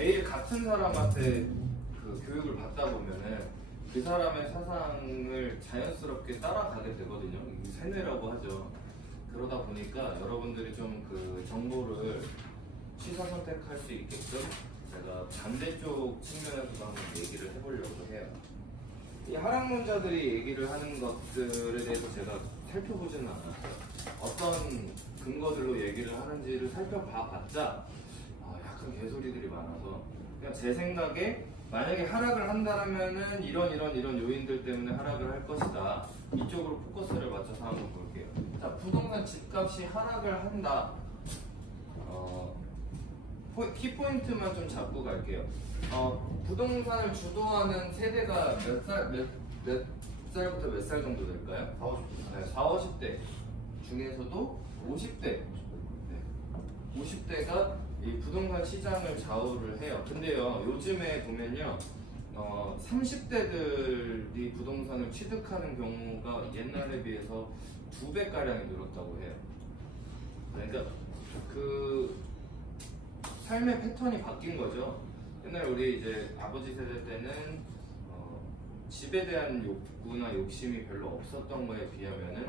매일 같은 사람한테 그 교육을 받다 보면은 그 사람의 사상을 자연스럽게 따라가게 되거든요. 이게 세뇌라고 하죠. 그러다 보니까 여러분들이 좀 그 정보를 취사 선택할 수 있게끔 제가 반대쪽 측면에서도 한번 얘기를 해보려고 해요. 이 하락론자들이 얘기를 하는 것들에 대해서 제가 살펴보지는 않았어요. 어떤 근거들로 얘기를 하는지를 살펴봐봤자 약간 개소리들이 많아서 그냥 제 생각에 만약에 하락을 한다면은 이런 요인들 때문에 하락을 할 것이다. 이쪽으로 포커스를 맞춰서 한번 볼게요. 자, 부동산 집값이 하락을 한다. 키포인트만 좀 잡고 갈게요. 부동산을 주도하는 세대가 몇 살부터 몇 살 정도 될까요? 40, 50대 중에서도 50대. 네. 50대가 이 부동산 시장을 좌우를 해요. 근데요, 요즘에 보면요, 30대들이 부동산을 취득하는 경우가 옛날에 비해서 2배가량이 늘었다고 해요. 그러니까 그 삶의 패턴이 바뀐 거죠. 옛날 우리 이제 아버지 세대 때는 집에 대한 욕구나 욕심이 별로 없었던 거에 비하면은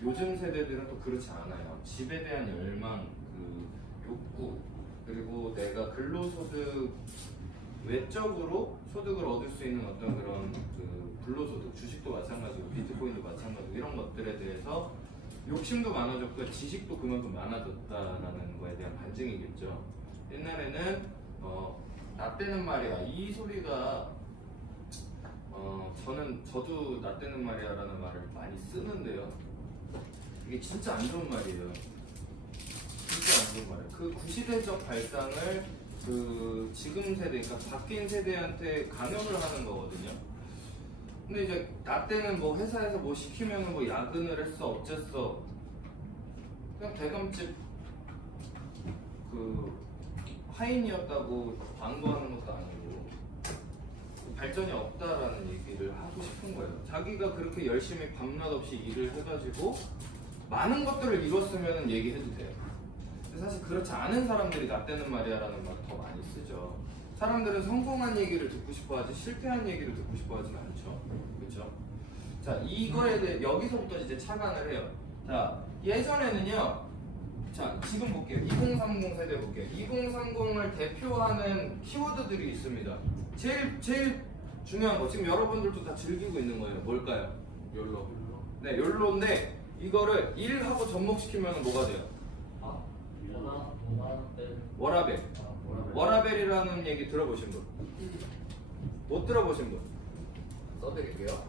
요즘 세대들은 또 그렇지 않아요. 집에 대한 열망, 그 욕구, 그리고 내가 근로소득 외적으로 소득을 얻을 수 있는 어떤 그런 그 불로소득, 주식도 마찬가지고 비트코인도 마찬가지고 이런 것들에 대해서 욕심도 많아졌고 지식도 그만큼 많아졌다라는 거에 대한 반증이겠죠. 옛날에는 나 때는 말이야 이 소리가 저도 나 때는 말이야라는 말을 많이 쓰는데요. 이게 진짜 안 좋은 말이에요. 진짜 안 좋은 말이에요. 그 구시대적 발상을 그 지금 세대, 그러니까 바뀐 세대한테 강요를 하는 거거든요. 근데 이제 나 때는 뭐 회사에서 뭐 시키면 뭐 야근을 했어 어쨌어 그냥 대감집 그 하인이었다고 광고하는 것도 아니고 발전이 없다라는 얘기를 하고 싶은 거예요. 자기가 그렇게 열심히 밤낮 없이 일을 해가지고 많은 것들을 이뤘으면 얘기해도 돼요. 근데 사실 그렇지 않은 사람들이 나 때는 말이야라는 말 더 많이 쓰죠. 사람들은 성공한 얘기를 듣고 싶어 하지 실패한 얘기를 듣고 싶어 하진 않죠. 그렇죠? 자, 이거에 대해 여기서부터 이제 차관을 해요. 자, 예전에는요. 자, 지금 볼게요. 2030 세대 볼게요. 2030을 대표하는 키워드들이 있습니다. 제일 중요한 거 지금 여러분들도 다 즐기고 있는 거예요. 뭘까요? 욜로. 네, 욜로인데 이거를 1하고 접목시키면 뭐가 돼요? 워라벨. 워라벨이라는 얘기 들어보신 분? 못 들어보신 분? 써드릴게요.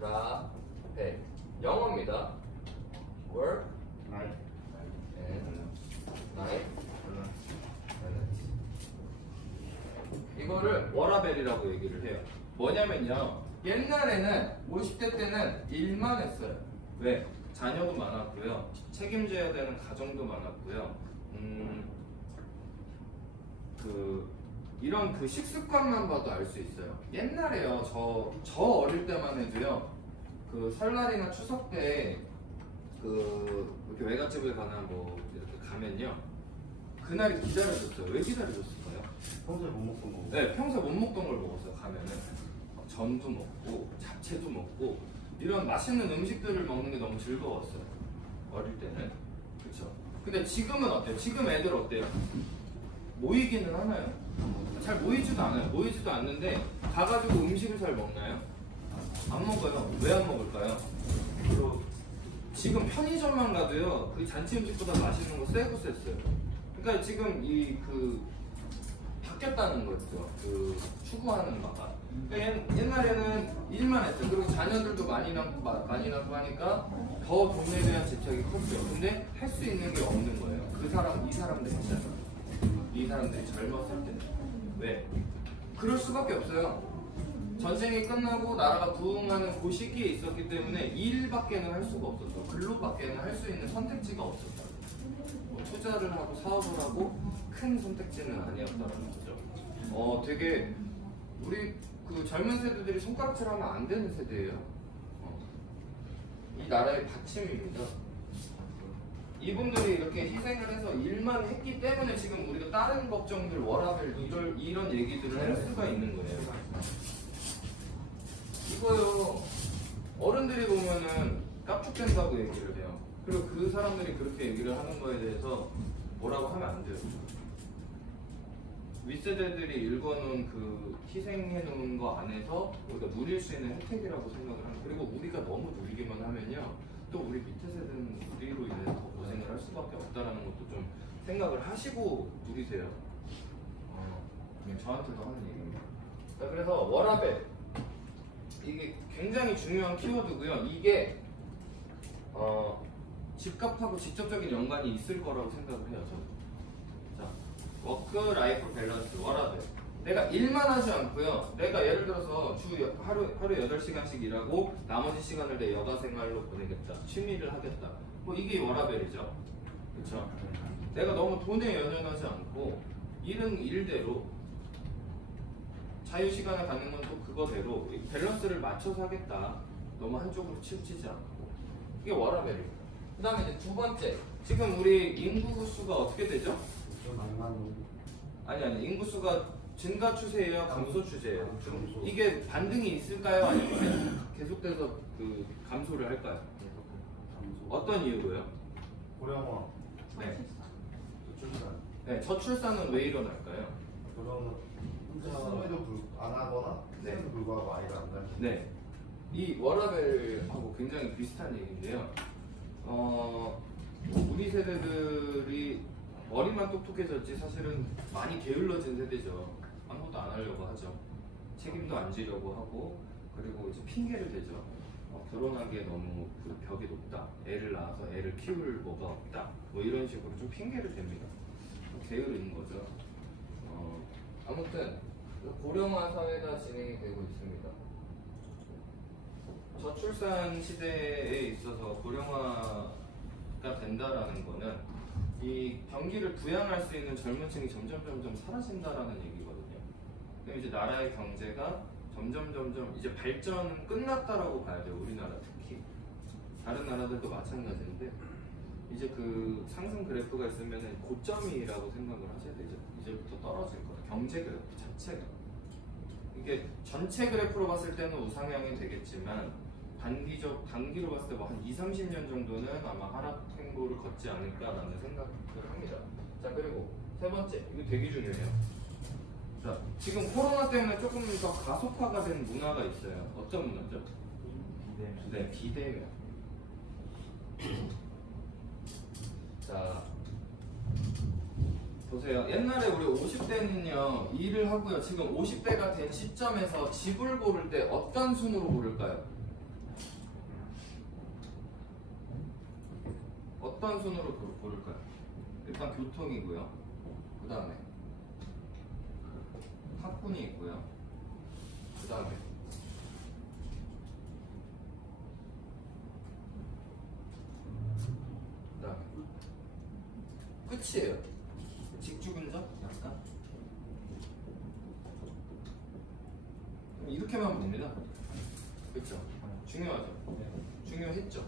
워라벨. 영어입니다. Work, life, balance. 이거를 워라벨이라고 얘기를 해요. 뭐냐면요. 옛날에는 50대 때는 일만 했어요. 왜? 자녀도 많았고요. 책임져야 되는 가정도 많았고요. 이런 그 식습관만 봐도 알 수 있어요. 옛날에요. 저 어릴 때만 해도요. 그 설날이나 추석 때 이렇게 외갓집에 가나 뭐 이렇게 가면요. 그날이 기다려졌어요. 왜 기다려졌을까요? 평소에 못 먹던 거. 네, 평소에 못 먹던 걸 먹었어요. 가면은 전도 먹고 잡채도 먹고 이런 맛있는 음식들을 먹는 게 너무 즐거웠어요. 어릴 때는. 그렇죠. 근데 지금은 어때요? 지금 애들 어때요? 모이기는 하나요? 잘 모이지도 않아요. 모이지도 않는데 가가지고 음식을 잘 먹나요? 안 먹어요. 왜 안 먹을까요? 지금 편의점만 가도요. 그 잔치 음식보다 맛있는 거 세고 셌어요. 그러니까 지금 바뀌었다는 거죠. 그 추구하는 바가. 그러니까 옛날에는 일만 했어요. 그리고 자녀들도 많이 낳고 하니까 더 돈에 대한 집착이 컸어요. 근데 할 수 있는 게 없는 거예요. 이 사람들 있잖아요. 이 사람들이 젊었을 때. 왜? 그럴 수밖에 없어요. 전쟁이 끝나고 나라가 부흥하는 그 시기에 있었기 때문에 일밖에는 할 수가 없었어. 근로밖에는 할 수 있는 선택지가 없었다. 뭐 투자를 하고 사업을 하고 큰 선택지는 아니었다는 거죠. 되게 우리 그 젊은 세대들이 손가락질하면 안 되는 세대예요. 이 나라의 받침입니다. 이분들이 이렇게 희생을 해서 일만 했기 때문에 지금 우리가 다른 법정들 워라밸 이런 얘기들을 할 수가 있는 거예요. 이거요. 어른들이 보면은 깝죽된다고 얘기를 해요. 그리고 그 사람들이 그렇게 얘기를 하는 거에 대해서 뭐라고 하면 안 돼요. 윗세대들이 읽어놓은 그 희생해놓은 거 안에서 우리가 누릴 수 있는 혜택이라고 생각을 하는. 그리고 우리가 너무 누리기만 하면요, 또 우리 밑에 세대는 우리로 인해서 더 고생을 할 수밖에 없다라는 것도 좀 생각을 하시고 누리세요. 저한테도 하는 얘기입니다. 자, 그래서 워라밸, 이게 굉장히 중요한 키워드고요. 이게 집값하고 직접적인 연관이 있을 거라고 생각을 해요. 저는. 자, 워크 라이프 밸런스, 워라밸. 내가 일만 하지 않고요. 내가 예를 들어서 하루 8시간씩 일하고 나머지 시간을 내 여가 생활로 보내겠다. 취미를 하겠다. 뭐 이게 워라밸이죠. 그렇죠? 내가 너무 돈에 연연하지 않고 일은 일대로, 자유시간을 갖는 건 또 그거대로 밸런스를 맞춰서 하겠다. 너무 한쪽으로 치우치지 않고. 이게 워라밸입니다. 그 다음에 이제 두 번째, 지금 우리 인구수가 어떻게 되죠? 아니 인구수가 증가 추세예요, 감소 추세예요? 감소. 이게 반등이 있을까요? 아니면 계속돼서 그 감소를 할까요? 어떤 이유로요? 고령화, 네. 저출산. 네, 저출산은 왜 일어날까요? 그런 혼자 안 하거나 네. 네. 불구하고 아이가 안 낳는. 네. 이 워라밸하고 굉장히 비슷한 얘기인데요. 우리 세대들이 머리만 똑똑해졌지 사실은 많이 게을러진 세대죠. 아무것도 안 하려고 하죠. 책임도 안 지려고 하고, 그리고 이제 핑계를 대죠. 결혼하기에 너무 그 벽이 높다. 애를 낳아서 애를 키울 뭐가 없다. 뭐 이런 식으로 좀 핑계를 댑니다. 게으른 거죠. 아무튼 고령화 사회가 진행이 되고 있습니다. 저출산 시대에 있어서 고령화가 된다라는 거는 이 경기를 부양할 수 있는 젊은 층이 점점 사라진다라는 얘기거든요. 그럼 이제 나라의 경제가 점점 이제 발전은 끝났다라고 봐야 돼요. 우리나라 특히. 다른 나라들도 마찬가지인데 이제 그 상승 그래프가 있으면 고점이라고 생각을 하셔야 되죠. 이제부터 떨어질 거다. 경제 그래프 자체가. 이게 전체 그래프로 봤을 때는 우상향이 되겠지만 단기로 봤을 때 뭐 한 20-30년 정도는 아마 하락 행보를 걷지 않을까라는 생각을 합니다. 자, 그리고 세 번째, 이거 되게 중요해요. 자, 지금 코로나 때문에 조금 더 가속화가 된 문화가 있어요. 어떤 문화죠? 네, 비대면. 자, 보세요. 옛날에 우리 50대는요 일을 하고요. 지금 50대가 된 시점에서 집을 고를 때 어떤 순으로 고를까요? 어떤 순으로 고를까요? 일단 교통이고요. 그 다음에 학군이 있고요. 그 다음에 끝이에요. 직주근접? 약간? 이렇게만 봅니다. 그렇죠? 중요하죠? 중요했죠?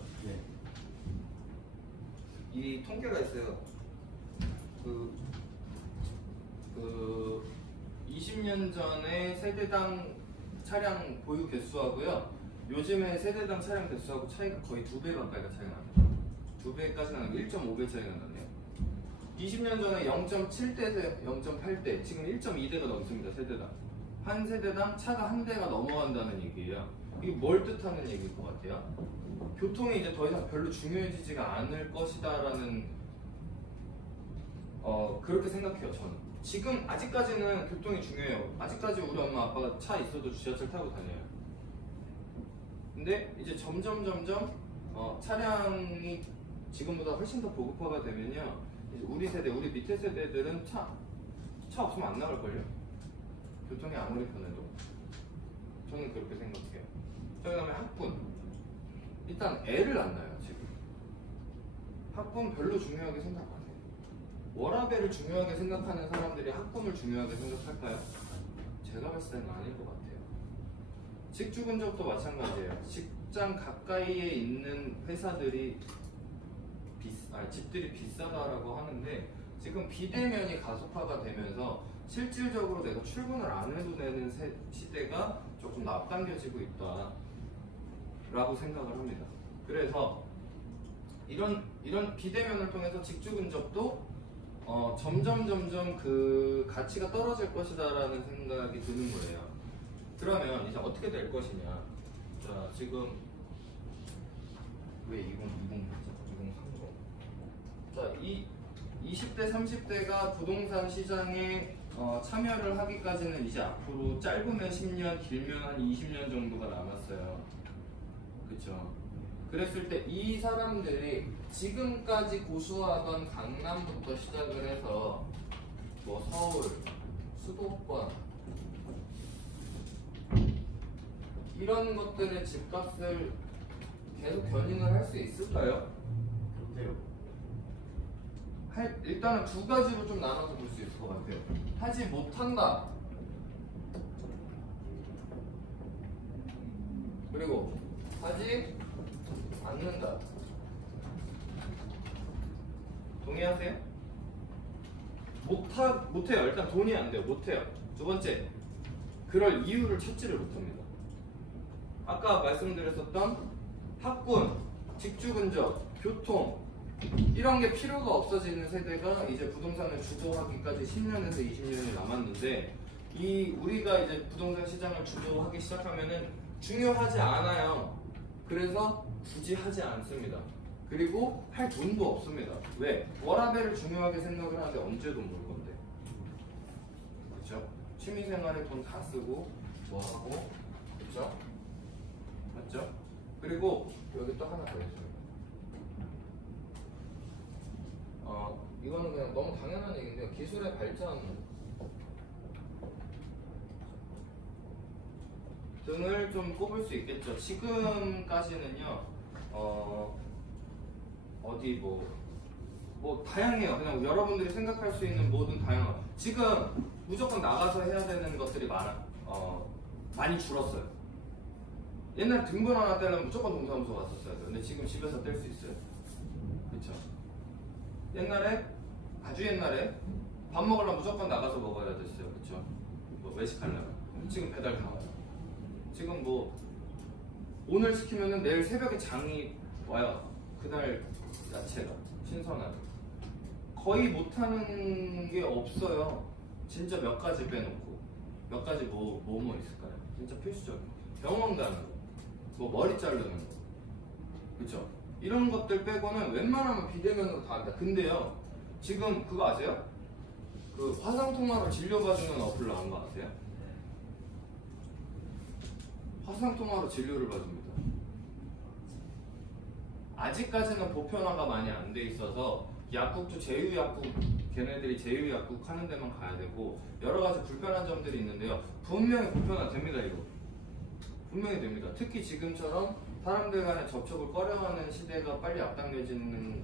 이 통계가 있어요. 그 20년 전에 세대당 차량 보유 개수하고요. 요즘에 세대당 차량 개수하고 차이가 거의 2배 가까이가 차이가 납니다. 2배까지는 아니고 1.5배 차이가 나네요. 20년 전에 0.7대에서 0.8대, 지금 1.2대가 넘습니다. 세대당. 한 세대당 차가 한 대가 넘어간다는 얘기예요. 이게 뭘 뜻하는 얘기일 것 같아요? 교통이 이제 더 이상 별로 중요해지지가 않을 것이다라는 그렇게 생각해요. 저는 지금 아직까지는 교통이 중요해요. 아직까지 우리 엄마 아빠가 차 있어도 지하철 타고 다녀요. 근데 이제 점점 차량이 지금보다 훨씬 더 보급화가 되면요, 이제 우리 세대, 우리 밑에 세대들은 차 없으면 안 나갈걸요? 교통이 아무리 편해도. 저는 그렇게 생각해요. 그 다음에 학군. 일단 애를 안 낳아요. 지금 학군 별로 중요하게 생각 안 해요. 워라밸을 중요하게 생각하는 사람들이 학군을 중요하게 생각할까요? 제가 봤을 때는 아닐 것 같아요. 직주근접도 마찬가지예요. 직장 가까이에 있는 회사들이 집들이 비싸다라고 하는데 지금 비대면이 가속화가 되면서 실질적으로 내가 출근을 안 해도 되는 시대가 조금 앞당겨지고 있다라고 생각을 합니다. 그래서 이런 비대면을 통해서 직주 근접도 점점 그 가치가 떨어질 것이다라는 생각이 드는 거예요. 그러면 이제 어떻게 될 것이냐? 자, 지금 왜 2030? 자, 20대, 30대가 부동산 시장에 참여를 하기까지는 이제 앞으로 짧으면 10년, 길면 한 20년 정도가 남았어요. 그쵸? 그랬을 때 이 사람들이 지금까지 고수하던 강남부터 시작을 해서 뭐 서울, 수도권 이런 것들의 집값을 계속 견인을 할 수 있을까요? 못해요. 일단은 두 가지로 좀 나눠서 볼 수 있을 것 같아요. 하지 못한다. 그리고 하지 않는다. 동의하세요? 못해요. 일단 돈이 안 돼요. 못해요. 두 번째, 그럴 이유를 찾지를 못합니다. 아까 말씀드렸었던 학군, 직주근접, 교통 이런 게 필요가 없어지는 세대가 이제 부동산을 주도하기까지 10년에서 20년이 남았는데 우리가 이제 부동산 시장을 주도하기 시작하면은 중요하지 않아요. 그래서 굳이 하지 않습니다. 그리고 할 돈도 없습니다. 왜? 워라밸을 중요하게 생각을 하는데 언제 돈 벌 건데? 그렇죠? 취미생활에 돈 다 쓰고 뭐 하고 그렇죠? 맞죠? 그리고 여기 또 하나 더 있어요. 이거는 그냥 너무 당연한 얘기인데요. 기술의 발전 등을 좀 꼽을 수 있겠죠. 지금까지는요, 어디 뭐 다양해요. 그냥 여러분들이 생각할 수 있는 모든 다양한. 지금 무조건 나가서 해야 되는 것들이 많이 줄었어요. 옛날 등본 하나 떼려면 무조건 동사무소 갔었어야 돼요. 근데 지금 집에서 뗄 수 있어요. 그쵸? 옛날에, 아주 옛날에 밥 먹으려면 무조건 나가서 먹어야 됐어요. 그쵸? 뭐 외식하려면. 지금 배달 다 와요. 지금 뭐 오늘 시키면은 내일 새벽에 장이 와요. 그날 야채가 신선하게. 거의 못하는 게 없어요. 진짜 몇 가지 빼놓고. 몇 가지 뭐 있을까요? 진짜 필수적인 거. 병원 가는 거. 뭐 머리 자르는 거. 그쵸? 이런 것들 빼고는 웬만하면 비대면으로 다 한다. 근데요, 지금 그거 아세요? 그 화상통화로 진료받는 어플 나온 거 아세요? 화상통화로 진료를 받습니다. 아직까지는 보편화가 많이 안 돼 있어서 약국도 제휴약국, 걔네들이 제휴약국 하는 데만 가야 되고 여러 가지 불편한 점들이 있는데요. 분명히 보편화 됩니다, 이거. 분명히 됩니다. 특히 지금처럼 사람들 간의 접촉을 꺼려하는 시대가 빨리 앞당겨지는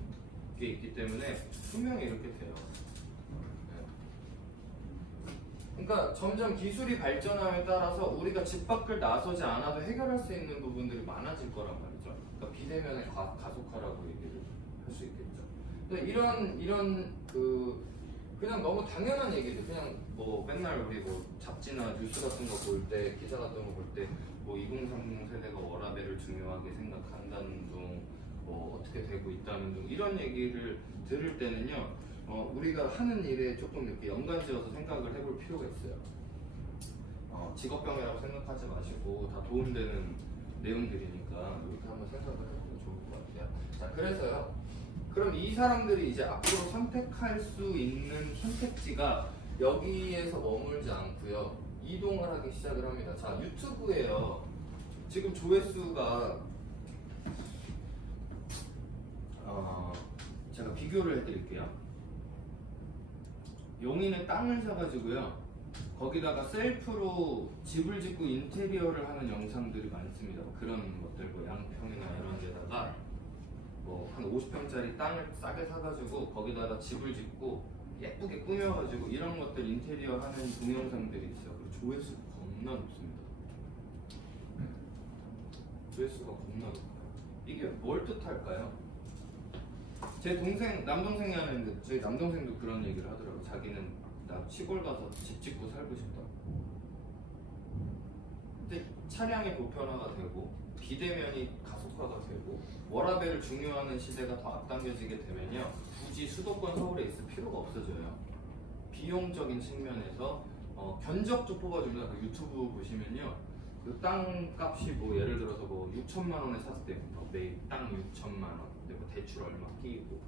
게 있기 때문에 분명히 이렇게 돼요. 그러니까 점점 기술이 발전함에 따라서 우리가 집 밖을 나서지 않아도 해결할 수 있는 부분들이 많아질 거란 말이죠. 그러니까 비대면의 가속화라고 얘기를 할 수 있겠죠. 근데 이런 그냥 너무 당연한 얘기들, 그냥 뭐 맨날 우리 뭐 잡지나 뉴스 같은 거 볼 때, 기사 같은 거 볼 때 뭐 2030 세대가 워라밸을 중요하게 생각한다는 둥, 뭐 어떻게 되고 있다는 둥 이런 얘기를 들을 때는요. 우리가 하는 일에 조금 이렇게 연관지어서 생각을 해볼 필요가 있어요. 직업병이라고 생각하지 마시고 다 도움되는 내용들이니까 이렇게 한번 생각을 해보면 좋을 것 같아요. 자, 그래서요. 그럼 이 사람들이 이제 앞으로 선택할 수 있는 선택지가 여기에서 머물지 않고요. 이동을 하기 시작을 합니다. 자, 유튜브에요. 지금 조회수가 제가 비교를 해드릴게요. 용인에 땅을 사가지고요. 거기다가 셀프로 집을 짓고 인테리어를 하는 영상들이 많습니다. 그런 것들, 뭐 양평이나 이런 데다가 뭐 한 50평짜리 땅을 싸게 사가지고 거기다가 집을 짓고 예쁘게 꾸며가지고 이런 것들 인테리어 하는 동영상들이 있어요. 그리고 조회수가 겁나 높습니다. 조회수가 겁나 높아요. 이게 뭘 뜻할까요? 제 동생, 남동생이 하는데 저희 남동생도 그런 얘기를 하더라고요. 자기는 나 시골 가서 집 짓고 살고 싶다. 근데 차량이 보편화가 되고 비대면이 가속화가 되고 워라밸을 중요하는 시대가 더 앞당겨지게 되면요, 굳이 수도권 서울에 있을 필요가 없어져요. 비용적인 측면에서 견적도 뽑아줍니다. 그 유튜브 보시면요, 그 땅값이 뭐 예를 들어서 뭐 6천만 원에 샀을 때 매일 땅 6천만 원, 근데 뭐 대출 얼마 끼고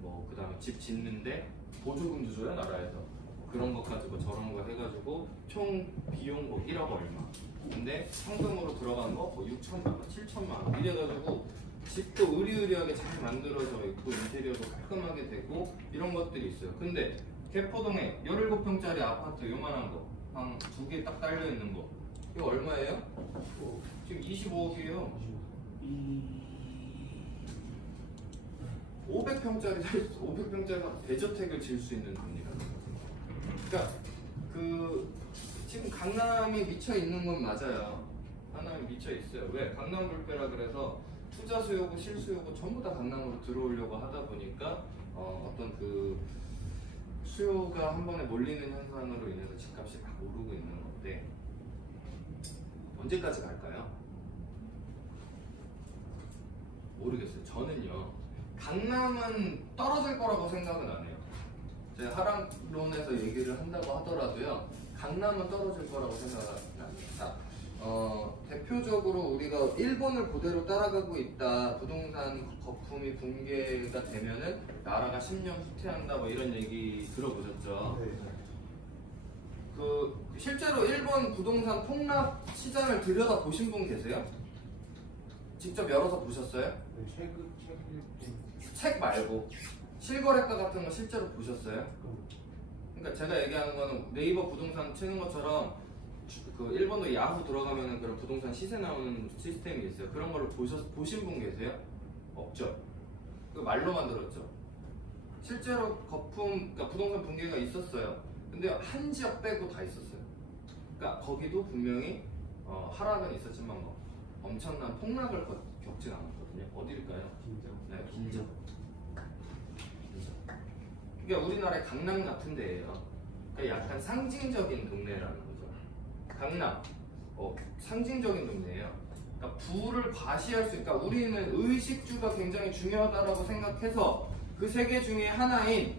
뭐 그다음에 집 짓는데 보조금도 줘요 나라에서. 그런 것 가지고 저런 거 해가지고 총 비용 뭐 1억 얼마. 근데 현금으로 들어간 거 뭐 6천만 원, 7천만 원 이래가지고 집도 의리의리하게 잘 만들어져 있고 인테리어도 깔끔하게 되고 이런 것들이 있어요. 근데 개포동에 17평짜리 아파트 요만한 거, 방 2개 딱 딸려 있는 거, 이거 얼마예요? 지금 25억이에요. 500평짜리 대저택을 지을 수 있는 돈이라는 거죠. 그러니까 그 지금 강남이 미쳐 있는 건 맞아요. 강남이 미쳐 있어요. 왜? 강남 불패라 그래서 투자 수요고 실수요고 전부 다 강남으로 들어오려고 하다 보니까 어떤 그 수요가 한 번에 몰리는 현상으로 인해서 집값이 막 오르고 있는 건데 언제까지 갈까요? 모르겠어요. 저는요, 강남은 떨어질 거라고 생각은 안 해요. 제가 하락론에서 얘기를 한다고 하더라도요, 강남은 떨어질 거라고 생각은 안 합니다. 대표적으로 우리가 일본을 그대로 따라가고 있다, 부동산 거품이 붕괴가 되면은 나라가 10년 후퇴한다, 뭐 이런 얘기 들어보셨죠? 네. 그 실제로 일본 부동산 폭락 시장을 들여다 보신 분 계세요? 직접 열어서 보셨어요? 네, 책 말고 실거래가 같은 거 실제로 보셨어요? 그러니까 제가 얘기하는 거는 네이버 부동산 치는 것처럼 그 일본도 야후 들어가면은 그런 부동산 시세 나오는 시스템이 있어요. 그런 걸로 보신 분 계세요? 없죠. 그 말로만 들었죠. 실제로 거품, 그러니까 부동산 붕괴가 있었어요. 근데 한 지역 빼고 다 있었어요. 그러니까 거기도 분명히 하락은 있었지만 뭐 엄청난 폭락을 겪진 않았거든요. 어디일까요? 긴장. 네, 긴장. 그러니까 우리나라의 강남 같은 데예요. 그러니까 약간 상징적인 동네라는 거죠. 강남, 상징적인 동네예요. 그러니까 부를 과시할 수, 그러니까 우리는 의식주가 굉장히 중요하다라고 생각해서 그 세 개 중에 하나인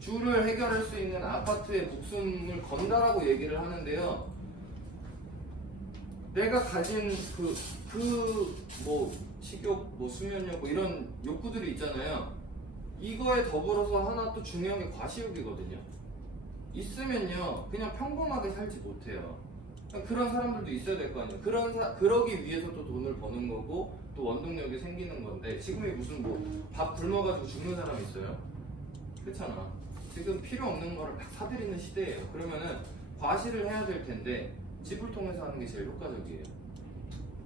주를 해결할 수 있는 아파트에 목숨을 건다라고 얘기를 하는데요. 내가 가진 뭐 식욕, 뭐 수면욕, 뭐 이런 욕구들이 있잖아요. 이거에 더불어서 하나 또 중요한 게 과시욕이거든요. 있으면요, 그냥 평범하게 살지 못해요. 그런 사람들도 있어야 될 거 아니에요. 그러기 위해서 또 돈을 버는 거고 또 원동력이 생기는 건데, 지금이 무슨 뭐 밥 굶어가지고 죽는 사람 있어요? 그렇잖아. 지금 필요 없는 거를 막 사들이는 시대예요. 그러면은 과시를 해야 될 텐데 집을 통해서 하는 게 제일 효과적이에요.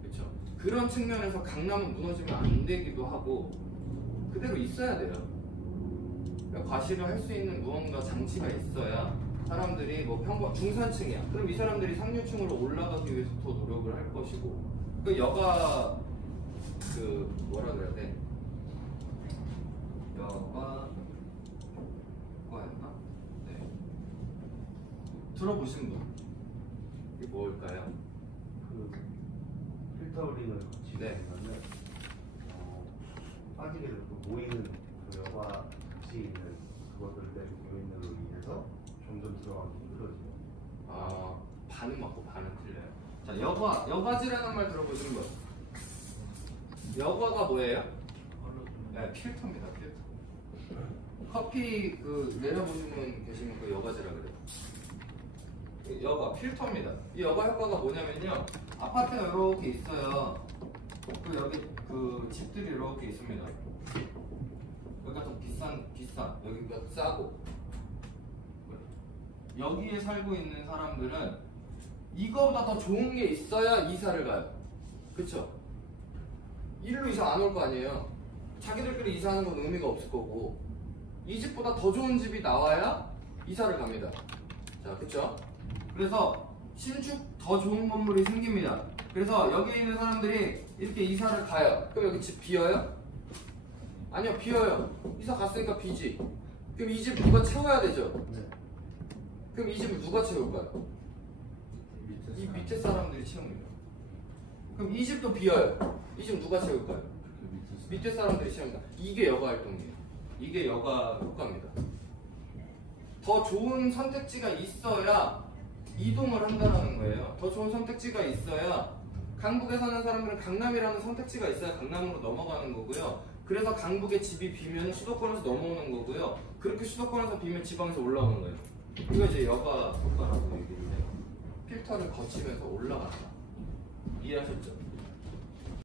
그렇죠? 그런 측면에서 강남은 무너지면 안 되기도 하고 그대로 있어야 돼요. 그러니까 과시를 할 수 있는 무언가 장치가 있어야 사람들이 뭐 중산층이야. 그럼 이 사람들이 상류층으로 올라가기 위해서 더 노력을 할 것이고, 그 여가 뭐라 그래야 돼? 여가과였나? 네. 들어보신 분? 이게 뭘까요? 그 필터 링을 거치고 네. 있는데 빠지게 되고 모이는 그 여과 같이 있는 그것들의 요인으로 인해서 점점 들어가면 힘들어지고. 반은 맞고 반은 틀려요. 자, 여과지라는 말 들어보신 분? 여과가 뭐예요? 네, 필터입니다. 필터. 커피 내려보신 분 계시면 그 여과지라 그래요. 여과, 필터입니다. 이 여과 효과가 뭐냐면요, 아파트가 이렇게 있어요. 여기 집들이 이렇게 있습니다. 여기가 더 비싼, 여기가 싸고, 여기에 살고 있는 사람들은 이거보다 더 좋은 게 있어야 이사를 가요. 그쵸? 일로 이사 안 올 거 아니에요. 자기들끼리 이사하는 건 의미가 없을 거고, 이 집보다 더 좋은 집이 나와야 이사를 갑니다. 자, 그쵸? 그래서 신축 더 좋은 건물이 생깁니다. 그래서 여기 있는 사람들이 이렇게 이사를 가요. 그럼 여기 집 비어요? 아니요, 비어요. 이사 갔으니까 비지. 그럼 이 집 누가 채워야 되죠? 네. 그럼 이 집을 누가 채울까요? 이 밑에 사람들이 채웁니다. 그럼 이 집도 비어요. 이 집 누가 채울까요? 밑에 사람들이 채웁니다. 이게 여가 활동이에요. 이게 여가 효과입니다. 더 좋은 선택지가 있어야 이동을 한다는 거예요. 더 좋은 선택지가 있어야 강북에 사는 사람들은 강남이라는 선택지가 있어야 강남으로 넘어가는 거고요. 그래서 강북에 집이 비면 수도권에서 넘어오는 거고요. 그렇게 수도권에서 비면 지방에서 올라오는 거예요. 이거 이제 여가 효과라고 얘기를 해요. 필터를 거치면서 올라간다. 이해하셨죠?